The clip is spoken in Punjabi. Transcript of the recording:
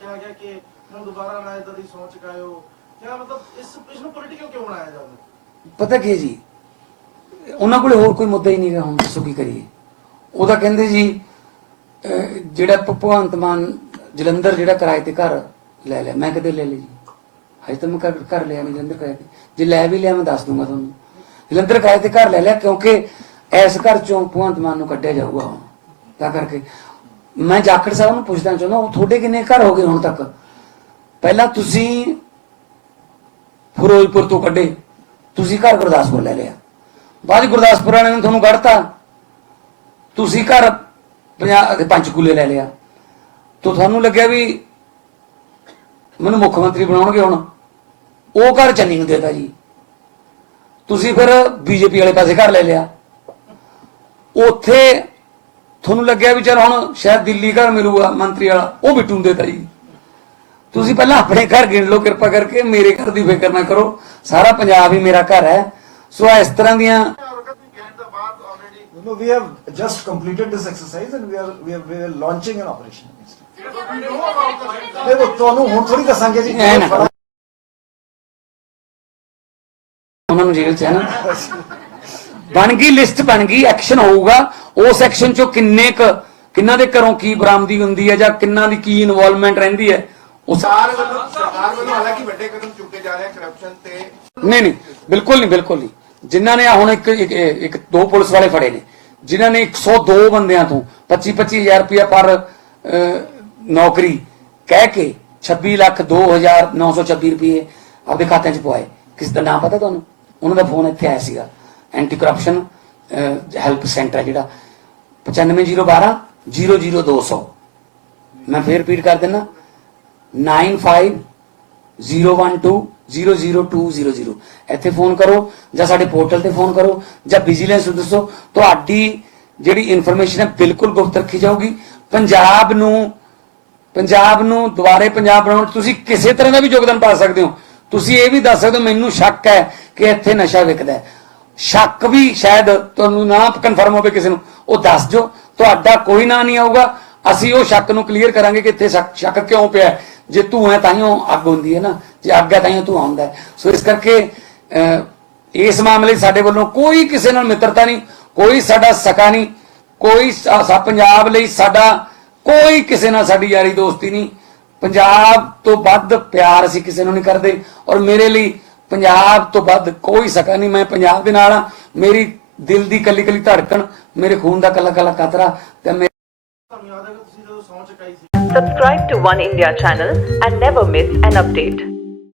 ਕਿਹਾ ਗਿਆ ਕਿ ਹੁਣ ਦੁਬਾਰਾ ਨਾ ਇਦਾਂ ਦੀ ਸੋਚ ਕਾਇਓ। ਕਿਆ ਮਤਲਬ ਇਸ ਇਸ ਨੂੰ ਪੋਲੀਟੀਕਲ ਕਿਉਂ ਬਣਾਇਆ ਜਾਂਦਾ? ਪਤਾ ਕੀ ਜੀ? ਉਹਨਾਂ ਕੋਲੇ ਹੋਰ ਕੋਈ ਮੁੱਦਾ ਹੀ ਨਹੀਂ ਗਾ ਹੁਣ ਦੱਸੋ ਕੀ ਕਰੀਏ? ਉਹਦਾ ਕਹਿੰਦੇ ਜੀ ਜਿਹੜਾ ਭਗਵੰਤ ਮਾਨ ਜਲੰਧਰ ਜਿਹੜਾ ਕਿਰਾਏ ਤੇ ਘਰ ਲੈ ਲਿਆ, ਮੈਂ ਕਦੇ ਲੈ ਲਿਆ ਜੀ? ਹਜੇ ਤਾਂ ਮੈਂ ਘਰ ਘਰ ਲਿਆ ਨਹੀਂ ਜਲੰਧਰ ਕਿਰਾਏ ਤੇ। ਜੇ ਲੈ ਵੀ ਲਿਆ ਮੈਂ ਦੱਸ ਦੂੰਗਾ ਤੁਹਾਨੂੰ। ਜਲੰਧਰ ਕਿਰਾਏ ਤੇ ਘਰ ਲੈ ਲਿਆ, ਕਿਉਂਕਿ ਇਸ ਘਰ ਚੋਂ ਭਗਵੰਤ ਮਾਨ ਨੂੰ ਕੱਢਿਆ ਜਾਊਗਾ ਹੁਣ। ਤਾਂ ਕਰਕੇ ਮੈਂ ਜਾਖੜ ਸਾਹਿਬ ਨੂੰ ਪੁੱਛਣਾ ਚਾਹੁੰਦਾ, ਉਹ ਤੁਹਾਡੇ ਕਿੰਨੇ ਘਰ ਹੋ ਗਏ ਹੁਣ ਤੱਕ? ਪਹਿਲਾਂ ਤੁਸੀਂ ਫਿਰੋਜ਼ਪੁਰ ਤੋਂ ਕੱਢੇ, ਤੁਸੀਂ ਘਰ ਗੁਰਦਾਸਪੁਰ ਲੈ ਲਿਆ। ਬਾਅਦ ਗੁਰਦਾਸਪੁਰ ਵਾਲਿਆਂ ਨੇ ਤੁਹਾਨੂੰ ਕੱਢਤਾ। ਤੁਸੀਂ ਘਰ ਪੰਜਾਬ ਪੰਚਕੂਲੇ ਲੈ ਲਿਆ। ਤਾਂ ਤੁਹਾਨੂੰ ਲੱਗਿਆ ਵੀ ਮੈਨੂੰ ਮੁੱਖ ਮੰਤਰੀ ਬਣਾਉਣਗੇ ਹੁਣ। ਉਹ ਘਰ ਚੰਨੀ ਨੂੰ ਦੇਤਾ ਜੀ। ਤੁਸੀਂ ਫਿਰ ਬੀਜੇਪੀ ਵਾਲੇ ਪਾਸੇ ਘਰ ਲੈ ਲਿਆ। ਉੱਥੇ ਤੁਹਾਨੂੰ ਲੱਗਿਆ ਵੀ ਚਲ ਹੁਣ ਸ਼ਾਇਦ ਦਿੱਲੀ ਘਰ ਮਿਲੂਗਾ ਮੰਤਰੀ ਵਾਲਾ ਉਹ ਬਿੱਟੂ ਨੂੰ ਦੇਤਾ ਜੀ ਤੁਸੀਂ ਪਹਿਲਾਂ ਆਪਣੇ ਘਰ ਗਿਣ ਲਓ ਕਿਰਪਾ ਕਰਕੇ ਮੇਰੇ ਘਰ ਦੀ ਫਿਕਰ ਨਾ ਕਰੋ। ਸਾਰਾ ਪੰਜਾਬ ਹੀ ਮੇਰਾ ਘਰ ਹੈ। ਸੋ ਇਸ ਤਰ੍ਹਾਂ ਦੀਆਂ No, we have just completed this exercise and we are we are, we are launching an operation. ਦੇਖੋ ਤੁਹਾਨੂੰ ਹੁਣ ਥੋੜੀ ਦੱਸਾਂਗੇ ਜੀ ਐ ਨਾ ਕਰੋ। ਉਹਨਾਂ ਨੂੰ ਜੇਲ੍ਹ ਚ ਹੈ ਨਾ ਬਣ ਗਈ ਲਿਸਟ ਬਣ ਗਈ ਐਕਸ਼ਨ ਹੋਊਗਾ। ਉਸ ਐਕਸ਼ਨ ਚੋਂ ਕਿੰਨੇ ਕ ਕਿੰਨਾ ਦੇ ਘਰੋਂ ਕੀ ਬਰਾਮਦੀ ਹੁੰਦੀ ਹੈ ਜਾਂ ਕਿੰਨਾ ਦੀ ਕੀ ਇਨਵੋਲਵਮੈਂਟ ਰਹਿੰਦੀ ਹੈ ਉਸ ਸਰਕਾਰ ਵੱਲੋਂ ਸਰਕਾਰ ਵੱਲੋਂ ਹਾਲਾਂਕਿ ਵੱਡੇ ਕਦਮ ਚੁੱਕੇ ਜਾ ਰਹੇ ਹਨ ਕਰਪਸ਼ਨ ਤੇ। ਨਹੀਂ ਨਹੀਂ ਬਿਲਕੁਲ ਨਹੀਂ ਬਿਲਕੁਲ ਨਹੀਂ। ਜਿਨ੍ਹਾਂ ਨੇ ਹੁਣ ਇੱਕ ਇੱਕ- ਦੋ ਪੁਲਿਸ ਵਾਲੇ ਫੜੇ ਨੇ। ਜਿਨ੍ਹਾਂ ਨੇ 102 ਬੰਦਿਆਂ ਤੋਂ 25 25000 ਰੁਪਇਆ ਪਰ ਨੌਕਰੀ ਕਹਿ ਕੇ 26 ਲੱਖ 2926 ਰੁਪਏ ਆਪਦੇ ਖਾਤਿਆਂ 'ਚ ਪਵਾਏ। ਕਿਸ ਦਾ ਨਾਮ ਪਤਾ ਤੁਹਾਨੂੰ? ਉਹਨਾਂ ਦਾ ਫੋਨ ਇੱਥੇ ਆਇਆ ਸੀਗਾ। ਐਂਟੀ ਕਰਪਸ਼ਨ ਹੈਲਪ ਸੈਂਟਰ ਹੈ ਜਿਹੜਾ। 95012 00200 ਮੈਂ ਫੇਰ ਰਿਪੀਟ ਕਰ ਦਿੰਦਾ। 95 012002000 ਇੱਥੇ ਫੋਨ ਕਰੋ ਜਾਂ ਸਾਡੇ ਪੋਰਟਲ ਤੇ ਫੋਨ ਕਰੋ ਜਾਂ ਵਿਜੀਲੈਂਸ ਨੂੰ ਦੱਸੋ। ਤੁਹਾਡੀ ਜਿਹੜੀ ਇਨਫੋਰਮੇਸ਼ਨ ਹੈ ਬਿਲਕੁਲ ਗੁਪਤ ਰੱਖੀ ਜਾਊਗੀ। ਪੰਜਾਬ ਨੂੰ ਪੰਜਾਬ ਨੂੰ ਦੁਬਾਰੇ ਪੰਜਾਬ ਬਣਾਉਣ 'ਚ ਤੁਸੀਂ ਕਿਸੇ ਤਰ੍ਹਾਂ ਦਾ ਵੀ ਯੋਗਦਾਨ ਪਾ ਸਕਦੇ ਹੋ। ਤੁਸੀਂ ਇਹ ਵੀ ਦੱਸ ਸਕਦੇ ਹੋ, ਮੈਨੂੰ ਸ਼ੱਕ ਹੈ ਕਿ ਇੱਥੇ ਨਸ਼ਾ ਵਿਕਦਾ ਹੈ। ਸ਼ੱਕ ਵੀ ਸ਼ਾਇਦ ਤੁਹਾਨੂੰ ਨਾ ਕਨਫਰਮ ਹੋਵੇ ਕਿਸੇ ਨੂੰ। ਉਹ ਦੱਸ ਦਿਓ ਤੁਹਾਡਾ ਕੋਈ ਨਾਂ ਨਹੀਂ ਆਊਗਾ। ਅਸੀਂ ਉਹ ਸ਼ੱਕ ਨੂੰ ਕਲੀਅਰ ਕਰਾਂਗੇ ਕਿ ਇੱਥੇ ਸ਼ੱਕ ਕਿਉਂ ਪਿਆ ਜੇ ਧੂਆਂ ਹੈ ਤਾਈਓ ਅੱਗ ਹੁੰਦੀ ਹੈ ਨਾ। ਜੇ ਅੱਗ ਹੈ ਤਾਈਓ ਧੂਆਂ ਹੁੰਦਾ ਸੋ ਇਸ ਕਰਕੇ ਅਹ, ਇਸ ਮਾਮਲੇ ਸਾਡੇ ਵੱਲੋਂ ਕੋਈ ਕਿਸੇ ਨਾਲ ਮਿੱਤਰਤਾ ਨਹੀਂ ਕੋਈ ਸਾਡਾ ਸਕਾ ਨਹੀਂ ਕੋਈ ਪੰਜਾਬ ਲਈ ਸਾਡਾ ਕੋਈ ਕਿਸੇ ਨਾਲ ਸਾਡੀ ਯਾਰੀ ਦੋਸਤੀ ਨਹੀਂ। ਪੰਜਾਬ ਤੋਂ ਵੱਧ ਪਿਆਰ ਅਸੀਂ ਕਿਸੇ ਨੂੰ ਨਹੀਂ ਕਰਦੇ। ਔਰ ਮੇਰੇ ਲਈ ਪੰਜਾਬ ਤੋਂ ਵੱਧ ਕੋਈ ਸਕਾ ਨਹੀਂ ਮੈਂ ਪੰਜਾਬ ਦੇ ਨਾਲ ਆ ਮੇਰੀ ਦਿਲ ਦੀ ਕੱਲੀ ਕੱਲੀ ਧੜਕਣ ਮੇਰੇ ਖੂਨ ਦਾ ਕੱਲਾ ਕੱਲਾ ਕਤਰਾ ਤੇ ਮੇਰੇ ਤੁਹਾਨੂੰ ਯਾਦ ਹੈ ਕਿ ਤੁਸੀਂ ਜਦੋਂ ਸਹੁੰ ਚੁਕਾਈ ਸੀ Subscribe to One India channel and never miss an update.